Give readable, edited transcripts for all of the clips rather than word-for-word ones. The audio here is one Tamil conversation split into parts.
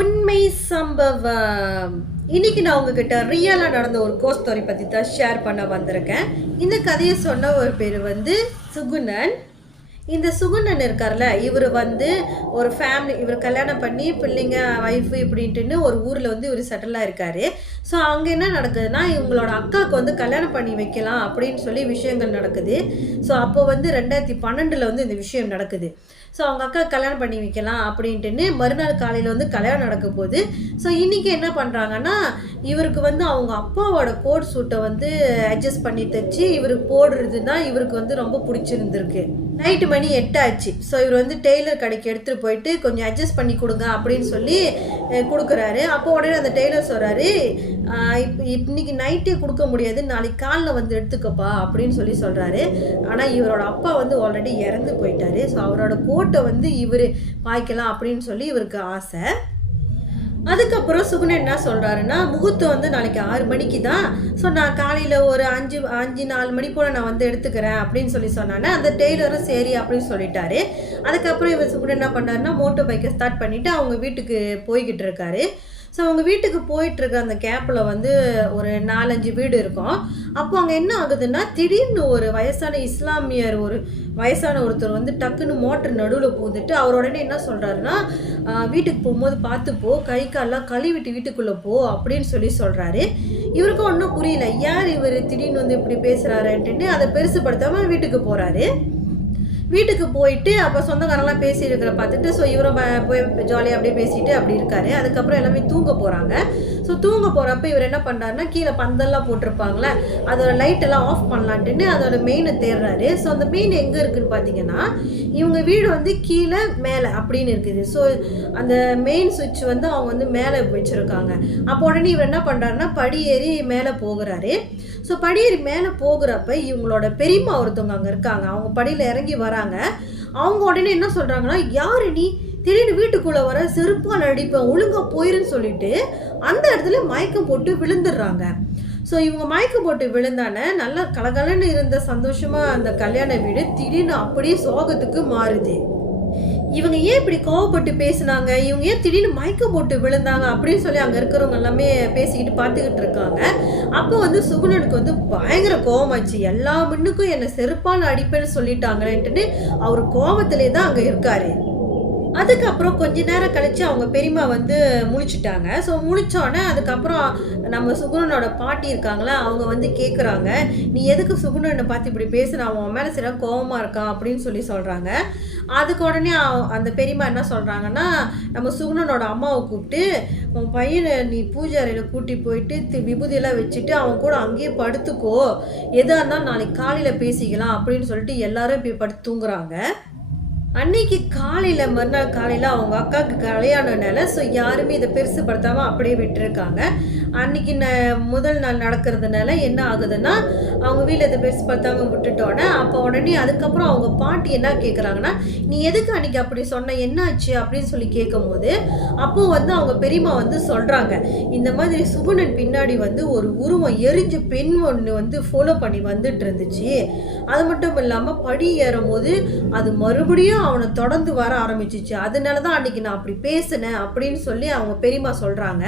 உண்மை சம்பவம். இன்னைக்கு நான் உங்ககிட்ட ரியலாக நடந்த ஒரு கோஸ்ட் ஸ்டோரி பற்றி தான் ஷேர் பண்ண வந்திருக்கேன். இந்த கதையை சொன்ன ஒரு பேர் சுகுணன். இந்த சுகுணன் இருக்கார்ல, இவர் ஒரு ஃபேமிலி, இவர் கல்யாணம் பண்ணி பிள்ளைங்க ஒய்ஃபு இப்படின்ட்டுன்னு ஒரு ஊரில் இவர் செட்டிலாக இருக்கார். ஸோ அங்கே என்ன நடக்குதுன்னா, இவங்களோட அக்காவுக்கு கல்யாணம் பண்ணி வைக்கலாம் அப்படின்னு சொல்லி விஷயங்கள் நடக்குது. ஸோ அப்போ 2012 இந்த விஷயம் நடக்குது. ஸோ அவங்க அக்கா கல்யாணம் பண்ணி வைக்கலாம் அப்படின்ட்டுன்னு மறுநாள் காலையில் கல்யாணம் நடக்க போகுது. ஸோ இன்றைக்கி என்ன பண்ணுறாங்கன்னா, இவருக்கு அவங்க அப்பாவோட கோட் சூட்டை அட்ஜஸ்ட் பண்ணி தைச்சி இவருக்கு போடுறது தான் இவருக்கு ரொம்ப பிடிச்சிருந்துருக்கு. நைட்டு மணி 8 ஆச்சு. ஸோ இவர் டெய்லர் கடைக்கு எடுத்துகிட்டு போயிட்டு கொஞ்சம் அட்ஜஸ்ட் பண்ணி கொடுங்க அப்படின்னு சொல்லி கொடுக்குறாரு. அப்போ உடனே அந்த டெய்லர் சொல்கிறாரு, இன்னைக்கு நைட்டே கொடுக்க முடியாது, நாளைக்கு காலில் எடுத்துக்கப்பா அப்படின்னு சொல்லி சொல்கிறாரு. ஆனால் இவரோட அப்பா ஆல்ரெடி இறந்து போயிட்டாரு. ஸோ அவரோட கோட்டை இவர் பாய்க்கலாம் அப்படின்னு சொல்லி இவருக்கு ஆசை. அதுக்கப்புறம் சுகுணன் என்ன சொல்கிறாருன்னா, முகூர்த்தம் நாளைக்கு 6 மணிக்கு தான். ஸோ நான் காலையில் ஒரு 4 மணி போல் நான் எடுத்துக்கிறேன் அப்படின்னு சொல்லி சொன்னானே. அந்த டெய்லரும் சரி அப்படின்னு சொல்லிட்டாரு. அதுக்கப்புறம் இவர் சுகுணன் என்ன பண்ணுறாருன்னா, மோட்டர் பைக்கை ஸ்டார்ட் பண்ணிவிட்டு அவங்க வீட்டுக்கு போய்கிட்டு இருக்காரு. ஸோ அவங்க வீட்டுக்கு போயிட்டுருக்க அந்த கேப்பில் ஒரு 4-5 வீடு இருக்கும். அப்போ அங்கே என்ன ஆகுதுன்னா, திடீர்னு ஒரு வயசான இஸ்லாமியர், ஒரு வயசான ஒருத்தர் டக்குன்னு மோட்டர் நடுவில் பூந்துட்டு அவர் உடனே என்ன சொல்கிறாருன்னா, வீட்டுக்கு போகும்போது பார்த்துப்போ, கை காலெலாம் கழுவிட்டு வீட்டுக்குள்ளே போ அப்படின்னு சொல்லி சொல்கிறாரு. இவருக்கும் ஒன்றும் புரியல, யார் இவர் திடீர்னு இப்படி பேசுகிறாருன்ட்டு அதை பெருசுப்படுத்தாமல் வீட்டுக்கு போகிறாரு. வீட்டுக்கு போயிட்டு அப்போ சொந்தக்காரெல்லாம் பேசியிருக்கிற பார்த்துட்டு, ஸோ இவரும் போய் ஜாலியாக அப்படியே பேசிட்டு அப்படி இருக்காரு. அதுக்கப்புறம் எல்லாமே தூங்க போகிறாங்க. ஸோ தூங்க போகிறப்ப இவர் என்ன பண்ணுறாருன்னா, கீழே பந்தெல்லாம் போட்டிருப்பாங்களே, அதோட லைட்டெல்லாம் ஆஃப் பண்ணலான்ட்டுன்னு அதோட மெயினை தேடுறாரு. ஸோ அந்த மெயின் எங்கே இருக்குதுன்னு பார்த்தீங்கன்னா, இவங்க வீடு கீழே மேலே அப்படின்னு இருக்குது. ஸோ அந்த மெயின் சுவிட்ச் அவங்க மேலே வச்சுருக்காங்க. அப்போ உடனே இவர் என்ன பண்ணுறாருன்னா, படி ஏறி மேலே போகிறாரு. ஸோ படியேறி மேலே போகிறப்ப இவங்களோட பெரியம்மா ஒருத்தவங்க அங்கே இருக்காங்க. அவங்க படியில் இறங்கி வராங்க. அவங்க உடனே என்ன சொல்கிறாங்கன்னா, யாரு நீ, திடீர்னு வீட்டுக்குள்ளே வர, செருப்பால் அடிப்பேன், ஒழுங்காக போயிருன்னு சொல்லிட்டு அந்த இடத்துல மயக்கம் போட்டு விழுந்துடுறாங்க. ஸோ இவங்க மயக்கம் போட்டு விழுந்தானே நல்லா கலகலன்னு இருந்த சந்தோஷமாக அந்த கல்யாண வீடு திடீர்னு அப்படியே சோகத்துக்கு மாறுது. இவங்க ஏன் இப்படி கோவப்பட்டு பேசுனாங்க, இவங்க ஏன் திடீர்னு மயக்கம் போட்டு விழுந்தாங்க அப்படின்னு சொல்லி அங்கே இருக்கிறவங்க எல்லாமே பேசிக்கிட்டு பார்த்துக்கிட்டு இருக்காங்க. அப்போ சுகுணனுக்கு பயங்கர கோவமாச்சு. எல்லா முன்னுக்கும் என்னை செருப்பால் அடிப்பேன்னு சொல்லிட்டாங்களேன்ட்டு அவர் கோவத்திலே தான் அங்கே இருக்காரு. அதுக்கப்புறம் கொஞ்ச நேரம் கழித்து அவங்க பெரியம்மா முழிச்சிட்டாங்க. ஸோ முழிச்சோடனே அதுக்கப்புறம் நம்ம சுகுணனோட பாட்டி இருக்காங்களா, அவங்க கேட்குறாங்க, நீ எதுக்கு சுகுணனை பார்த்து இப்படி பேசுன, அவன் மேலே சில கோவமாக இருக்கான் அப்படின்னு சொல்லி சொல்கிறாங்க. அதுக்கு உடனே அந்த பெரியம்மா என்ன சொல்கிறாங்கன்னா, நம்ம சுகுணனோட அம்மாவை கூப்பிட்டு, உன் பையனை நீ பூஜை அறையில் கூட்டி போயிட்டு விபூதியெல்லாம் வச்சுட்டு அவன் கூட அங்கேயே படுத்துக்கோ, எதாக இருந்தாலும் நாளைக்கு காலையில் பேசிக்கலாம் அப்படின்னு சொல்லிட்டு எல்லாரும் இப்படி படுத்து தூங்குறாங்க. அன்னைக்கு காலையில், மறுநாள் காலையில் அவங்க அக்காவுக்கு கல்யாணம்னால ஸோ யாருமே இதை பெருசுப்படுத்தாமல் அப்படியே விட்டுருக்காங்க. அன்றைக்கி முதல் நாள் நடக்கிறதுனால என்ன ஆகுதுன்னா, அவங்க வீட்டில் இதை பெருசுப்படுத்தாமல் விட்டுட்டோன்னே அப்போ உடனே அதுக்கப்புறம் அவங்க பாட்டி என்ன கேட்குறாங்கன்னா, நீ எதுக்கு அன்றைக்கி அப்படி சொன்ன, என்னாச்சு அப்படின்னு சொல்லி கேட்கும் போது அப்போது அவங்க பெரியம்மா சொல்கிறாங்க, இந்த மாதிரி சுகுணன் பின்னாடி ஒரு உருவம் எரிஞ்ச பெண் ஒன்று ஃபாலோ பண்ணி வந்துட்டு இருந்துச்சு. அது மட்டும் இல்லாமல் படி ஏறும் போது அது மறுபடியும் அவனை தொடர்ந்து வர ஆரம்பிச்சிச்சு. அதனால தான் அன்றைக்கி நான் அப்படி பேசினேன் அப்படின்னு சொல்லி அவங்க பெரியம்மா சொல்கிறாங்க.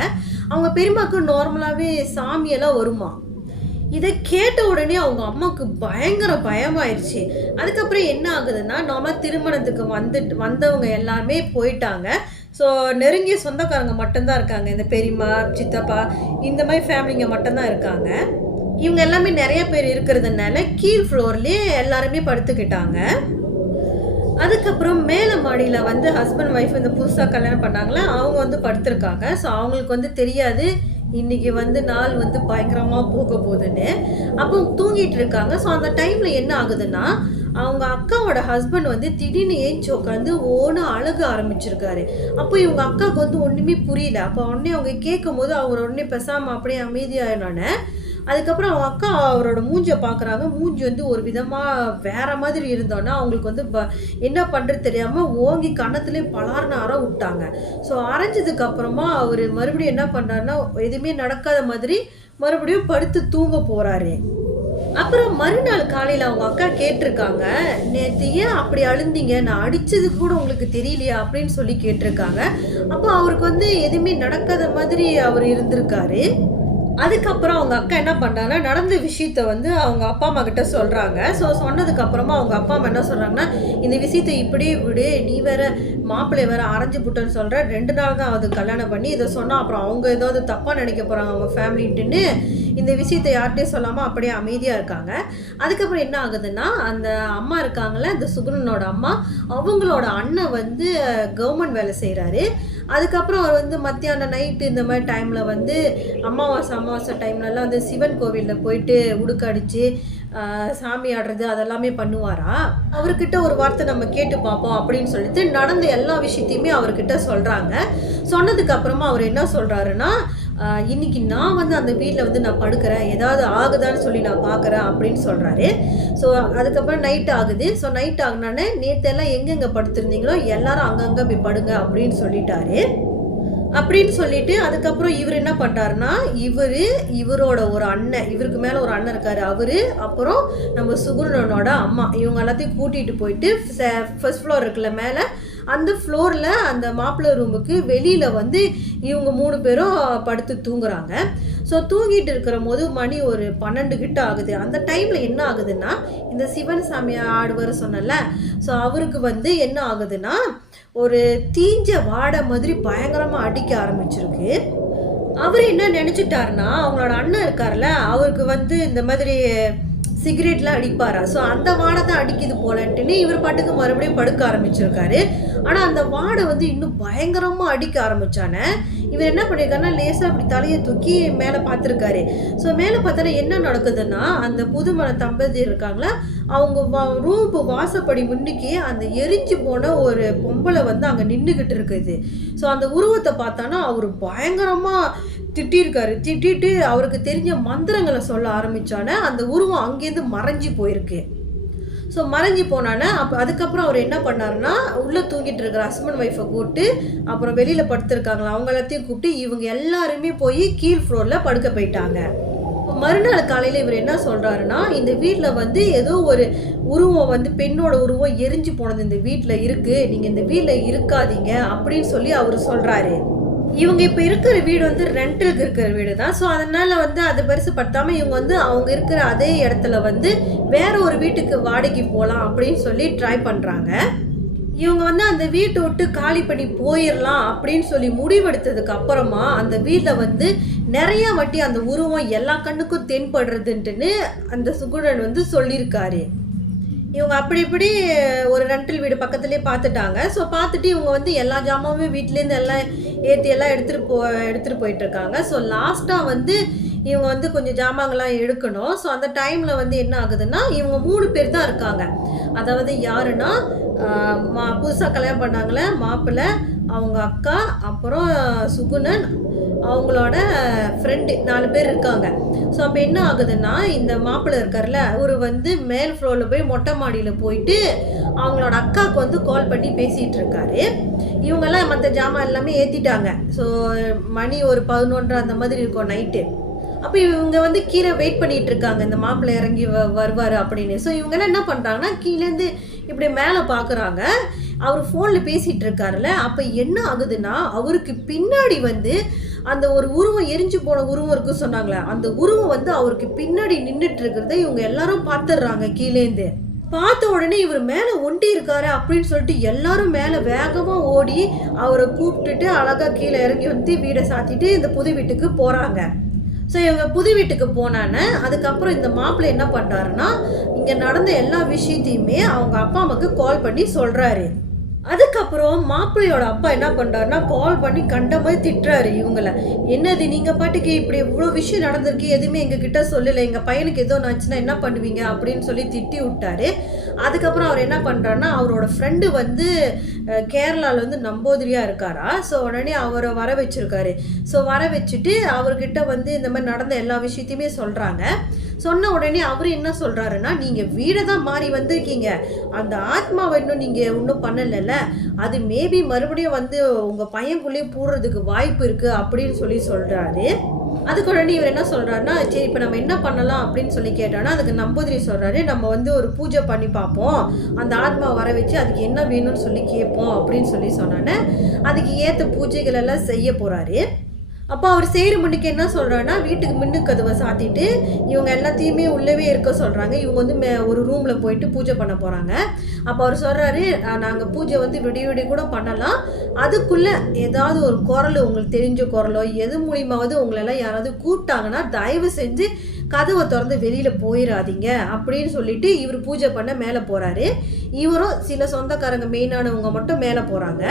அவங்க பெரியம்மாவுக்கு நார்மலாகவே சாமியெல்லாம் வருமா. இதை கேட்ட உடனே அவங்க அம்மாவுக்கு பயங்கர பயமாயிருச்சு. அதுக்கப்புறம் என்ன ஆகுதுன்னா, நார்மலாக திருமணத்துக்கு வந்தவங்க எல்லாமே போயிட்டாங்க. ஸோ நெருங்கிய சொந்தக்காரங்க மட்டும்தான் இருக்காங்க. இந்த பெரியம்மா, சித்தப்பா, இந்த மாதிரி ஃபேமிலிங்க மட்டும்தான் இருக்காங்க. இவங்க எல்லாமே நிறைய பேர் இருக்கிறதுனால கீழ் ஃப்ளோர்லேயே எல்லாருமே படுத்துக்கிட்டாங்க. அதுக்கப்புறம் மேலே மாடியில் ஹஸ்பண்ட் ஒய்ஃப் புதுசாக கல்யாணம் பண்ணாங்களே, அவங்க படுத்திருக்காங்க. ஸோ அவங்களுக்கு தெரியாது இன்றைக்கி நாள் பயங்கரமாக போக போகுதுன்னு. அப்போ தூங்கிட்டு இருக்காங்க. ஸோ அந்த டைமில் என்ன ஆகுதுன்னா, அவங்க அக்காவோட ஹஸ்பண்ட் திடீர்னு ஏஞ்சி உட்காந்து ஓன்னு அழுக ஆரம்பிச்சிருக்காரு. அப்போ இவங்க அக்காவுக்கு ஒன்றுமே புரியல. அப்போ உடனே அவங்க கேட்கும் போது அவர் உடனே பேசாமல் அப்படியே அமைதியாகினோன்னே அதுக்கப்புறம் அவங்க அக்கா அவரோட மூஞ்சை பார்க்குறாங்க. மூஞ்சி ஒரு விதமாக வேறு மாதிரி இருந்தோன்னா அவங்களுக்கு என்ன பண்ணுறது தெரியாமல் ஓங்கி கன்னத்துலேயே பலார்னு அற விட்டாங்க. ஸோ அரைஞ்சதுக்கப்புறமா அவர் மறுபடியும் என்ன பண்ணுறாருன்னா, எதுவுமே நடக்காத மாதிரி மறுபடியும் படுத்து தூங்க போகிறாரு. அப்புறம் மறுநாள் காலையில் அவங்க அக்கா கேட்டிருக்காங்க, நேற்று ஏன் அப்படி அழுந்தீங்க, நான் அடித்தது கூட உங்களுக்கு தெரியலையா அப்படின்னு சொல்லி கேட்டிருக்காங்க. அப்போ அவருக்கு வந்து எதுவுமே நடக்காத மாதிரி அவர் இருந்திருக்காரு. அதுக்கப்புறம் அவங்க அக்கா என்ன பண்ணாங்கன்னா, நடந்த விஷயத்த வந்து அவங்க அப்பா அம்மா கிட்ட சொல்கிறாங்க. ஸோ சொன்னதுக்கப்புறமா அவங்க அப்பா அம்மா என்ன சொல்கிறாங்கன்னா, இந்த விஷயத்த இப்படியே விடு, நீ வேற மாப்பிள்ளை வேற அரைஞ்சு புட்டன்னு சொல்கிற, 2 நாள் தான் அது கல்யாணம் பண்ணி இதை சொன்னால் அப்புறம் அவங்க ஏதாவது தப்பாக நினைக்க போகிறாங்க அவங்க ஃபேமிலின்ட்டுன்னு இந்த விஷயத்தை யார்கிட்டையும் சொல்லாமல் அப்படியே அமைதியாக இருக்காங்க. அதுக்கப்புறம் என்ன ஆகுதுன்னா, அந்த அம்மா இருக்காங்களே, அந்த சுகுணனோட அம்மா, அவங்களோட அண்ணன் வந்து கவர்மெண்ட் வேலை செய்கிறாரு. அதுக்கப்புறம் அவர் வந்து மத்தியானம் நைட்டு இந்த மாதிரி டைமில் வந்து அமாவாசை டைம்லலாம் வந்து சிவன் கோவிலில் போயிட்டு உடுக்கடிச்சு சாமி ஆடுறது அதெல்லாமே பண்ணுவாரா. அவர்கிட்ட ஒரு வார்த்தை நம்ம கேட்டு பார்ப்போம் அப்படின்னு சொல்லிட்டு நடந்த எல்லா விஷயத்தையுமே அவர்கிட்ட சொல்கிறாங்க. சொன்னதுக்கு அப்புறமா அவர் என்ன சொல்கிறாருன்னா, இன்னைக்கு நான் வந்து அந்த வீட்டில் வந்து நான் படுக்கிறேன், ஏதாவது ஆகுதான்னு சொல்லி நான் பார்க்குறேன் அப்படின்னு சொல்கிறாரு. ஸோ அதுக்கப்புறம் நைட் ஆகுது. ஸோ நைட் ஆகுனானே நேற்றெல்லாம் எங்கெங்கே படுத்துருந்தீங்களோ எல்லாரும் அங்கங்கே போய் படுங்க அப்படின்னு சொல்லிட்டாரு. அப்படின்னு சொல்லிட்டு அதுக்கப்புறம் இவர் என்ன பண்ணுறாருன்னா, இவரோட ஒரு அண்ணன், இவருக்கு மேலே ஒரு அண்ணன் இருக்கார், அவர் அப்புறம் நம்ம சுகுணனோட அம்மா, இவங்க எல்லாத்தையும் கூட்டிகிட்டு போயிட்டு ஃபர்ஸ்ட் ஃப்ளோர் இருக்குல்ல மேலே, அந்த ஃப்ளோரில் அந்த மாப்பிள்ளை ரூமுக்கு வெளியில் வந்து இவங்க 3 பேரும் படுத்து தூங்குறாங்க. ஸோ தூங்கிட்டு இருக்கிற போது மணி ஒரு 12 கிட்ட ஆகுது. அந்த டைமில் என்ன ஆகுதுன்னா, இந்த சிவன் சாமி ஆடுவார் சொன்னல, ஸோ அவருக்கு வந்து என்ன ஆகுதுன்னா, ஒரு தீஞ்ச வாடை மாதிரி பயங்கரமாக அடிக்க ஆரம்பிச்சிருக்கு. அவர் என்ன நினச்சிட்டாருன்னா, அவங்களோட அண்ணன் இருக்கார்ல, அவருக்கு வந்து இந்த மாதிரி சிகரெட்லாம் அடிப்பாரா, ஸோ அந்த வாடை தான் அடிக்குது போலன்ட்டுன்னு இவர் பாட்டுக்கு மறுபடியும் படுக்க ஆரம்பிச்சிருக்காரு. ஆனால் அந்த வாடை வந்து இன்னும் பயங்கரமாக அடிக்க ஆரம்பித்தானே, இவர் என்ன பண்ணியிருக்காருன்னா, லேசாக அப்படி தலையை தூக்கி மேலே பார்த்துருக்காரு. ஸோ மேலே பார்த்தோன்னா என்ன நடக்குதுன்னா, அந்த புதுமண தம்பதி இருக்காங்களா, அவங்க ரூம்பு வாசப்படி முன்னிக்கு அந்த எரிஞ்சு போன ஒரு பொம்பளை வந்து அங்கே நின்றுக்கிட்டு இருக்குது. ஸோ அந்த உருவத்தை பார்த்தானா அவர் பயங்கரமாக திட்டிருக்காரு. திட்டிட்டு அவருக்கு தெரிஞ்ச மந்திரங்களை சொல்ல ஆரம்பித்தானே அந்த உருவம் அங்கேருந்து மறைஞ்சி போயிருக்கு. ஸோ மறைஞ்சி போனானே அதுக்கப்புறம் அவர் என்ன பண்ணாருன்னா, உள்ளே தூங்கிட்டு இருக்கிற ஹஸ்பண்ட் ஒய்ஃபை கூப்பிட்டு, அப்புறம் வெளியில் படுத்துருக்காங்களா அவங்க எல்லாத்தையும் கூப்பிட்டு இவங்க எல்லாருமே போய் கீழ் ஃப்ளோரில் படுக்க போயிட்டாங்க. மறுநாள் காலையில் இவர் என்ன சொல்கிறாருன்னா, இந்த வீட்டில் வந்து ஏதோ ஒரு உருவம் வந்து பெண்ணோட உருவம் எரிஞ்சு போனது இந்த வீட்டில் இருக்குது, நீங்கள் இந்த வீட்டில் இருக்காதீங்க அப்படின்னு சொல்லி அவர் சொல்கிறாரு. இவங்க இப்போ இருக்கிற வீடு வந்து ரெண்டலுக்கு இருக்கிற வீடு தான். ஸோ அதனால் வந்து அது பெருசு படுத்தாமல் இவங்க வந்து அவங்க இருக்கிற அதே இடத்துல வந்து வேற ஒரு வீட்டுக்கு வாடகைக்கு போகலாம் அப்படின்னு சொல்லி ட்ரை பண்ணுறாங்க. இவங்க வந்து அந்த வீட்டை விட்டு காலி பண்ணி போயிடலாம் அப்படின்னு சொல்லி முடிவெடுத்ததுக்கு அப்புறமா அந்த வீட்டில் வந்து நிறையா வாட்டி அந்த உருவம் எல்லா கண்ணுக்கும் தென்படுறதுன்ட்டுன்னு அந்த சுகுணன் வந்து சொல்லியிருக்காரு. இவங்க அப்படி இப்படி ஒரு ரெண்டல் வீடு பக்கத்துலேயே பார்த்துட்டாங்க. ஸோ பார்த்துட்டு இவங்க வந்து எல்லா ஜாமாவும் வீட்டிலேருந்து எல்லாம் ஏற்றி எல்லாம் எடுத்துகிட்டு போயிட்டுருக்காங்க. ஸோ லாஸ்ட்டாக வந்து இவங்க வந்து கொஞ்சம் ஜாமான்கள்லாம் எடுக்கணும். ஸோ அந்த டைமில் வந்து என்ன ஆகுதுன்னா, இவங்க 3 பேர் தான் இருக்காங்க. அதாவது யாருன்னா, புதுசாக கல்யாணம் பண்ணாங்களே மாப்பிள்ளை, அவங்க அக்கா, அப்புறம் சுகுணன், அவங்களோட ஃப்ரெண்டு 4 பேர் இருக்காங்க. ஸோ அப்போ என்ன ஆகுதுன்னா, இந்த மாப்பிள்ளை இருக்கார்ல, அவர் வந்து மேல் ஃப்ளோரில் போய் மொட்டை மாடியில் போயிட்டு அவங்களோட அக்காவுக்கு வந்து கால் பண்ணி பேசிகிட்டு இருக்காரு. இவங்கெல்லாம் மற்ற ஜாமான் எல்லாமே ஏற்றிட்டாங்க. ஸோ மணி ஒரு 11:30 அந்த மாதிரி இருக்கும் நைட்டு. அப்போ இவங்க வந்து கீழே வெயிட் பண்ணிகிட்டு இருக்காங்க, இந்த மாப்பிள்ளை இறங்கி வருவார் அப்படின்னு. ஸோ இவங்கெல்லாம் என்ன பண்ணுறாங்கன்னா, கீழேருந்து இப்படி மேலே பார்க்குறாங்க. அவர் ஃபோனில் பேசிகிட்டு இருக்காருல்ல, அப்போ என்ன ஆகுதுன்னா, அவருக்கு பின்னாடி வந்து அந்த ஒரு உருவம் எரிஞ்சு போன உருவம் இருக்குன்னு சொன்னாங்களே, அந்த உருவம் வந்து அவருக்கு பின்னாடி நின்றுட்டு இருக்கிறத இவங்க எல்லாரும் பார்த்துடுறாங்க. கீழேந்து பார்த்த உடனே இவர் மேலே ஒண்டி இருக்காரு அப்படின்னு சொல்லிட்டு எல்லாரும் மேலே வேகமாக ஓடி அவரை கூப்பிட்டுட்டு அழகாக கீழே இறங்கி வந்து வீடை சாத்திட்டு இந்த புது வீட்டுக்கு போகிறாங்க. ஸோ இவங்க புது வீட்டுக்கு போனானே அதுக்கப்புறம் இந்த மாப்பிள்ளை என்ன பண்ணுறாருன்னா, இங்கே நடந்த எல்லா விஷயத்தையுமே அவங்க அப்பா அம்மாவுக்கு கால் பண்ணி சொல்கிறாரு. அதுக்கப்புறம் மாப்பிள்ளையோட அப்பா என்ன பண்ணுறாருன்னா, கால் பண்ணி கண்ட மாதிரி திட்டுறாரு இவங்கள. என்னது நீங்கள் பாட்டுக்கு இப்படி இவ்வளோ விஷயம் நடந்திருக்கு, எதுவுமே எங்ககிட்ட சொல்லலை, எங்கள் பையனுக்கு ஏதோ ஆச்சுன்னா என்ன பண்ணுவீங்க அப்படின்னு சொல்லி திட்டி விட்டாரு. அதுக்கப்புறம் அவர் என்ன பண்ணுறாருன்னா, அவரோட ஃப்ரெண்டு வந்து கேரளாவில் வந்து நம்போதிரியாக இருக்காரா. ஸோ உடனே அவரை வர வச்சுருக்காரு. ஸோ வர வச்சுட்டு அவர்கிட்ட வந்து இந்த மாதிரி நடந்த எல்லா விஷயத்தையுமே சொல்கிறாங்க. சொன்ன உடனே அவர் என்ன சொல்கிறாருன்னா, நீங்கள் வீடை தான் மாறி வந்திருக்கீங்க, அந்த ஆத்மாவை இன்னும் நீங்கள் இன்னும் பண்ணலைல்ல, அது மேபி மறுபடியும் வந்து உங்கள் பையன்குள்ளேயே போடுறதுக்கு வாய்ப்பு இருக்குது அப்படின்னு சொல்கிறாரு. அதுக்கு உடனே இவர் என்ன சொல்கிறாருன்னா, சரி இப்போ நம்ம என்ன பண்ணலாம் அப்படின்னு சொல்லி கேட்டோன்னா, அதுக்கு நம்பூதிரி சொல்கிறாரு, நம்ம வந்து ஒரு பூஜை பண்ணி பார்ப்போம், அந்த ஆத்மா வர வச்சு அதுக்கு என்ன வேணும்னு சொல்லி கேட்போம் அப்படின்னு சொன்னோன்னே அதுக்கு ஏற்ற பூஜைகள் எல்லாம் செய்ய போகிறாரு. அப்போ அவர் செய்கிற முன்னுக்கு என்ன சொல்கிறான்னா, வீட்டுக்கு மின்னு கதவை சாத்திட்டு இவங்க எல்லாத்தையுமே உள்ளவே இருக்க சொல்கிறாங்க. இவங்க வந்து ஒரு ரூமில் போயிட்டு பூஜை பண்ண போகிறாங்க. அப்போ அவர் சொல்கிறாரு, நாங்கள் பூஜை வந்து விடிய கூட பண்ணலாம், அதுக்குள்ளே ஏதாவது ஒரு குரல் உங்களுக்கு தெரிஞ்ச குரலோ எது மூலியமாவது உங்களெல்லாம் யாராவது கூப்பிட்டாங்கன்னா தயவு செஞ்சு கதவை திறந்து வெளியில் போயிடாதீங்க அப்படின்னு சொல்லிட்டு இவர் பூஜை பண்ண மேலே போகிறாரு. இவரும் சில சொந்தக்காரங்க மெயினானவங்க மட்டும் மேலே போகிறாங்க.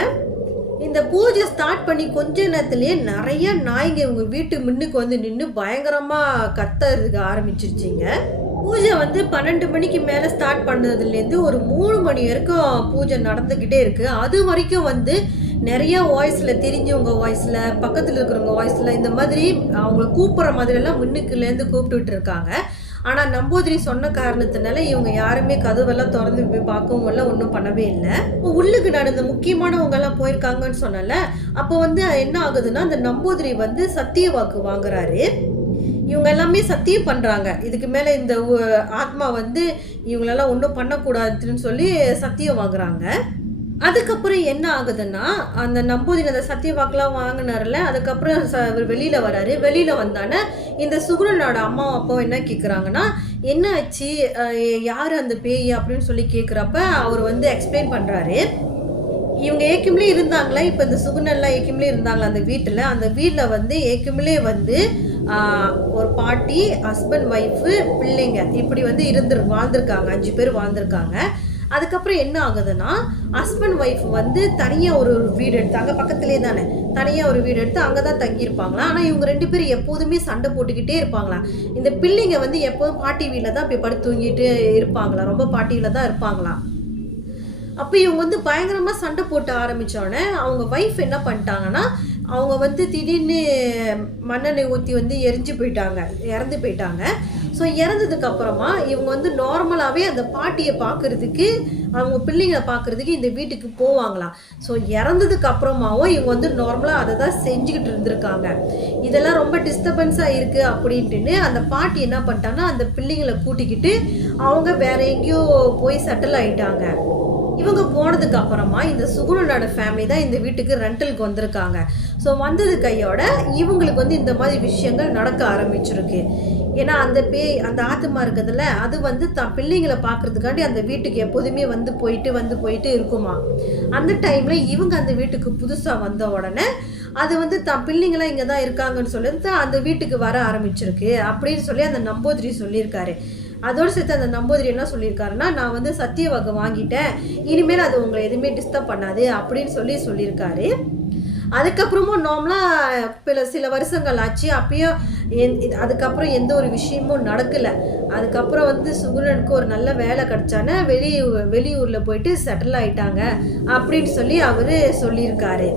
இந்த பூஜை ஸ்டார்ட் பண்ணி கொஞ்ச நேரத்துலேயே நிறைய நாய்ங்க இவங்க வீட்டு முன்னுக்கு வந்து நின்று பயங்கரமாக கத்துறதுக்கு ஆரம்பிச்சிருச்சிங்க. பூஜை வந்து 12 மணிக்கு மேலே ஸ்டார்ட் பண்ணதுலேருந்து ஒரு 3 மணி வரைக்கும் பூஜை நடந்துக்கிட்டே இருக்குது. அது வரைக்கும் வந்து நிறைய வாய்ஸில், தெரிஞ்சவங்க வாய்ஸில், பக்கத்தில் இருக்கிறவங்க வாய்ஸில், இந்த மாதிரி அவங்கள கூப்பிட்ற மாதிரியெல்லாம் முன்னுக்குலேருந்து கூப்பிட்டுட்டு இருக்காங்க. ஆனால் நம்பூதிரி சொன்ன காரணத்தினால இவங்க யாருமே கதவெல்லாம் திறந்து போய் பார்க்கவும் இல்லை, ஒன்றும் பண்ணவே இல்லை. உள்ளுக்கு நான் இந்த முக்கியமானவங்கெல்லாம் போயிருக்காங்கன்னு சொன்னல, அப்போ வந்து என்ன ஆகுதுன்னா, அந்த நம்பூதிரி வந்து சத்திய வாக்கு வாங்குறாரு. இவங்க எல்லாமே சத்தியம் பண்ணுறாங்க, இதுக்கு மேலே இந்த ஆத்மா வந்து இவங்களெல்லாம் ஒன்றும் பண்ணக்கூடாதுன்னு சொல்லி சத்தியம் வாங்குறாங்க. அதுக்கப்புறம் என்ன ஆகுதுன்னா, அந்த நம்பூதிரி அந்த சத்தியவாக்கெலாம் வாங்கினார்ல, அதுக்கப்புறம் அவர் வெளியில் வராரு. வெளியில் வந்தானே இந்த சுகுணனோட அம்மா அப்பாவும் என்ன கேட்குறாங்கன்னா, என்ன ஆச்சு, யார் அந்த பேய் அப்படின்னு சொல்லி கேட்குறப்ப அவர் வந்து எக்ஸ்பிளைன் பண்ணுறாரு. இவங்க ஏக்குமிலே இருந்தாங்களா, இப்போ இந்த சுகுணன்லாம் ஏக்குமிலே இருந்தாங்களா அந்த வீட்டில். அந்த வீட்டில் வந்து ஏக்குமிலே வந்து ஒரு பாட்டி, ஹஸ்பண்ட், ஒய்ஃபு, பிள்ளைங்க இப்படி வந்து வாழ்ந்திருக்காங்க. 5 பேர் வாழ்ந்திருக்காங்க. அதுக்கப்புறம் என்ன ஆகுதுன்னா, ஹஸ்பண்ட் ஒய்ஃப் வந்து தனியாக ஒரு வீடு எடுத்து, அங்கே பக்கத்துலேயே தானே தனியாக ஒரு வீடு எடுத்து அங்கே தான் தங்கியிருப்பாங்களாம். ஆனால் இவங்க 2 பேரும் எப்போதுமே சண்டை போட்டுக்கிட்டே இருப்பாங்களாம். இந்த பிள்ளைங்க வந்து எப்போதும் பாட்டி வீட்டில் தான் போய் படுத்து தூங்கிட்டு இருப்பாங்களாம், ரொம்ப பாட்டி வீட்டில் தான் இருப்பாங்களாம். அப்போ இவங்க வந்து பயங்கரமாக சண்டை போட்டு ஆரம்பித்தோடனே அவங்க ஒய்ஃப் என்ன பண்ணிட்டாங்கன்னா, அவங்க வந்து திடீர்னு மண்ணெண்ணெய் ஊற்றி வந்து இறந்து போயிட்டாங்க. ஸோ இறந்ததுக்கப்புறமா இவங்க வந்து நார்மலாகவே அந்த பாட்டியை பார்க்குறதுக்கு, அவங்க பிள்ளைங்களை பார்க்குறதுக்கு இந்த வீட்டுக்கு போவாங்களாம். ஸோ இறந்ததுக்கு அப்புறமாவும் இவங்க வந்து நார்மலாக அதை தான் செஞ்சுக்கிட்டு இருந்திருக்காங்க. இதெல்லாம் ரொம்ப டிஸ்டர்பன்ஸாக இருக்குது அப்படின்ட்டுன்னு அந்த பாட்டி என்ன பண்ணிட்டாங்கன்னா, அந்த பிள்ளைங்களை கூட்டிக்கிட்டு அவங்க வேற எங்கேயோ போய் செட்டில் ஆகிட்டாங்க. இவங்க போனதுக்கு அப்புறமா இந்த சுகுணனோட ஃபேமிலி தான் இந்த வீட்டுக்கு ரெண்டலுக்கு வந்திருக்காங்க. ஸோ வந்தது கையோட இவங்களுக்கு வந்து இந்த மாதிரி விஷயங்கள் நடக்க ஆரம்பிச்சிருக்கு. ஏன்னா அந்த ஆத்மா இருக்கிறதுல அது வந்து தான் பிள்ளைங்களை பார்க்கறதுக்காண்டி அந்த வீட்டுக்கு எப்போதுமே வந்து போயிட்டு இருக்குமா. அந்த டைமில் இவங்க அந்த வீட்டுக்கு புதுசாக வந்த உடனே அது வந்து தான் பிள்ளைங்களாம் இங்கே தான் இருக்காங்கன்னு சொல்லிட்டு அந்த வீட்டுக்கு வர ஆரம்பிச்சிருக்கு அப்படின்னு சொல்லி அந்த நம்பூதிரி சொல்லியிருக்காரு. அதோடு சேர்த்து அந்த நம்பூதிரி என்ன சொல்லியிருக்காருன்னா, நான் வந்து சத்தியவாக்கு வாங்கிட்டேன், இனிமேல் அது உங்களை எதுவுமே டிஸ்டர்ப் பண்ணாது அப்படின்னு சொல்லியிருக்காரு. அதுக்கப்புறமும் நார்மலாக சில வருஷங்கள் ஆச்சு. அப்பயும் அதுக்கப்புறம் எந்த ஒரு விஷயமும் நடக்கலை. அதுக்கப்புறம் வந்து சுகுணனுக்கு ஒரு நல்ல வேலை கிடச்சானே வெளியூரில் போயிட்டு செட்டில் ஆகிட்டாங்க அப்படின்னு சொல்லி அவர் சொல்லியிருக்காரு.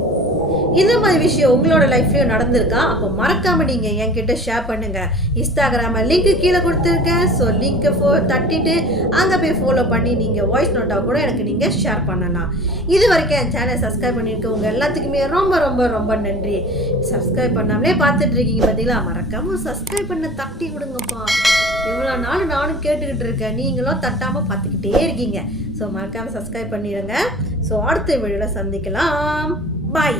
இந்த மாதிரி விஷயம் உங்களோட லைஃப்லையும் நடந்திருக்கா? அப்போ மறக்காமல் நீங்கள் என்கிட்ட ஷேர் பண்ணுங்கள். இன்ஸ்டாகிராமில் லிங்க்கு கீழே கொடுத்துருக்கேன். ஸோ லிங்க்கை தட்டிட்டு அங்கே போய் ஃபாலோ பண்ணி நீங்கள் வாய்ஸ் நோட்டாக கூட எனக்கு நீங்கள் ஷேர் பண்ணலாம். இது வரைக்கும் என் சேனல் சப்ஸ்கிரைப் பண்ணியிருக்கவங்க எல்லாத்துக்குமே ரொம்ப ரொம்ப ரொம்ப நன்றி. சப்ஸ்கிரைப் பண்ணாமலே பார்த்துட்ருக்கீங்க பார்த்தீங்களா? மறக்காமல் சப்ஸ்கிரைப் பண்ண தட்டி விடுங்கப்பா. எவ்வளோ நாள் நானும் கேட்டுக்கிட்டு இருக்கேன், நீங்களும் தட்டாமல் பார்த்துக்கிட்டே இருக்கீங்க. ஸோ மறக்காமல் சப்ஸ்கிரைப் பண்ணிடுங்க. ஸோ அடுத்த வீடியோவில் சந்திக்கலாம். பாய்.